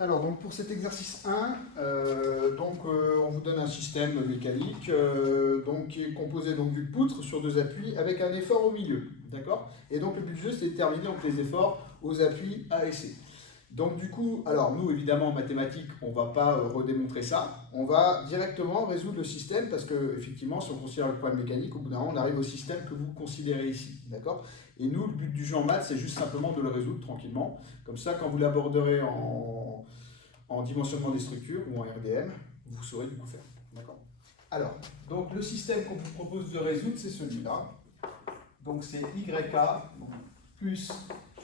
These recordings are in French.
Alors, donc pour cet exercice 1, on vous donne un système mécanique qui est composé donc d'une poutre sur deux appuis avec un effort au milieu. D'accord? Et donc le but du jeu, c'est de déterminer donc, les efforts aux appuis A et C. Donc du coup, alors nous évidemment en mathématiques, on ne va pas redémontrer ça, on va directement résoudre le système parce que effectivement, si on considère le problème mécanique, au bout d'un moment, on arrive au système que vous considérez ici. D'accord? Et nous, le but du jeu en maths, c'est juste simplement de le résoudre tranquillement. Comme ça, quand vous l'aborderez en dimensionnement des structures ou en RDM, vous saurez du coup faire. D'accord? Alors, donc le système qu'on vous propose de résoudre, c'est celui-là. Donc c'est YA plus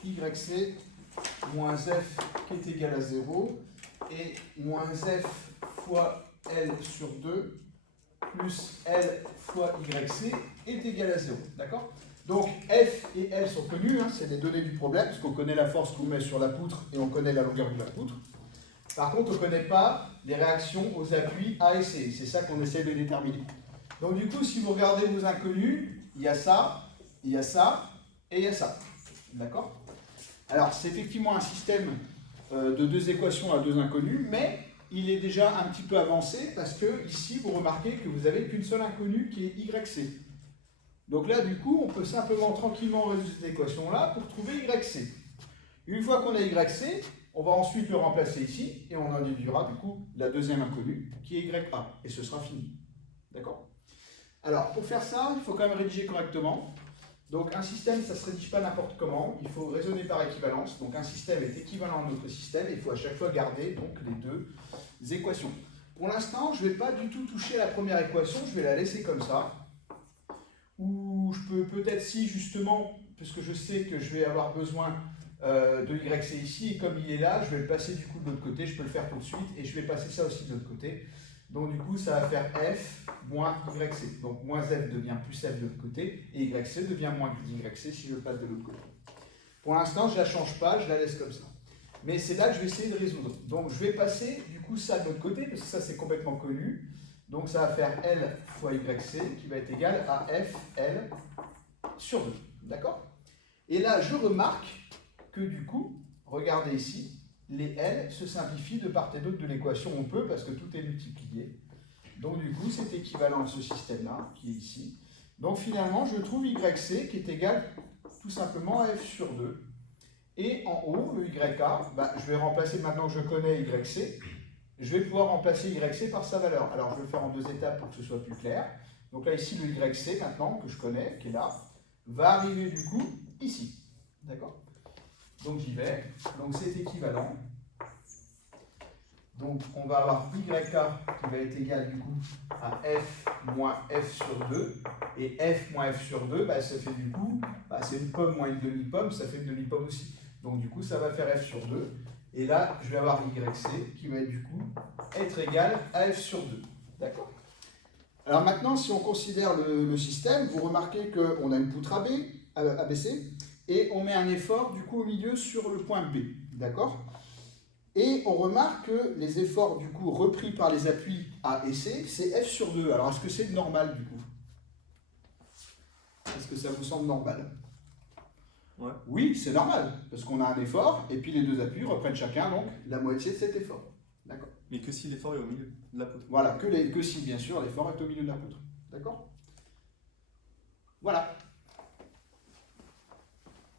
YC moins F qui est égal à 0 et moins F fois L sur 2 plus L fois YC est égal à 0. D'accord? Donc F et L sont connus, hein, c'est les données du problème, parce qu'on connaît la force qu'on met sur la poutre et on connaît la longueur de la poutre. Par contre, on ne connaît pas les réactions aux appuis A et C. C'est ça qu'on essaie de déterminer. Donc du coup, si vous regardez vos inconnus, il y a ça, il y a ça et il y a ça. D'accord? Alors, c'est effectivement un système de deux équations à deux inconnus, mais il est déjà un petit peu avancé parce que ici, vous remarquez que vous n'avez qu'une seule inconnue qui est YC. Donc là, du coup, on peut simplement tranquillement résoudre cette équation-là pour trouver YC. Une fois qu'on a YC, on va ensuite le remplacer ici et on en déduira du coup la deuxième inconnue qui est YA et ce sera fini. D'accord? Alors, pour faire ça, il faut quand même rédiger correctement. Donc un système, ça ne se rédige pas n'importe comment, il faut raisonner par équivalence. Donc un système est équivalent à un autre système et il faut à chaque fois garder donc, les deux équations. Pour l'instant, je ne vais pas du tout toucher la première équation, je vais la laisser comme ça. Ou je peux peut-être si justement, puisque je sais que je vais avoir besoin de YC ici, et comme il est là, je vais le passer du coup de l'autre côté, je peux le faire tout de suite, et je vais passer ça aussi de l'autre côté. Donc du coup, ça va faire F moins YC. Donc moins F devient plus F de l'autre côté, et YC devient moins YC si je le passe de l'autre côté. Pour l'instant, je ne la change pas, je la laisse comme ça. Mais c'est là que je vais essayer de résoudre. Donc je vais passer du coup ça de l'autre côté, parce que ça c'est complètement connu. Donc ça va faire L fois YC, qui va être égal à FL sur 2. D'accord? Et là, je remarque que du coup, regardez ici, les L se simplifient de part et d'autre de l'équation, on peut, parce que tout est multiplié. Donc du coup, c'est équivalent à ce système-là, qui est ici. Donc finalement, je trouve YC qui est égal tout simplement à F sur 2. Et en haut, le YA, je vais remplacer, maintenant que je connais YC, je vais pouvoir remplacer YC par sa valeur. Alors je vais le faire en deux étapes pour que ce soit plus clair. Donc là, ici, le YC, maintenant, que je connais, qui est là, va arriver du coup ici. D'accord? Donc j'y vais. Donc c'est équivalent. Donc on va avoir YA qui va être égal du coup à F moins F sur 2. Et F moins F sur 2, ça fait du coup, c'est une pomme moins une demi-pomme, ça fait une demi-pomme aussi. Donc du coup ça va faire F sur 2. Et là je vais avoir YC qui va du coup être égal à F sur 2. D'accord? Alors maintenant si on considère le système, vous remarquez qu'on a une poutre ABC. Et on met un effort du coup au milieu sur le point B, d'accord? Et on remarque que les efforts du coup repris par les appuis A et C, c'est F sur 2. Alors est-ce que c'est normal du coup? Est-ce que ça vous semble normal? Ouais. Oui, c'est normal, parce qu'on a un effort, et puis les deux appuis reprennent chacun donc la moitié de cet effort. D'accord? Mais que si l'effort est au milieu de la poutre. Voilà, que si bien sûr l'effort est au milieu de la poutre. D'accord? Voilà.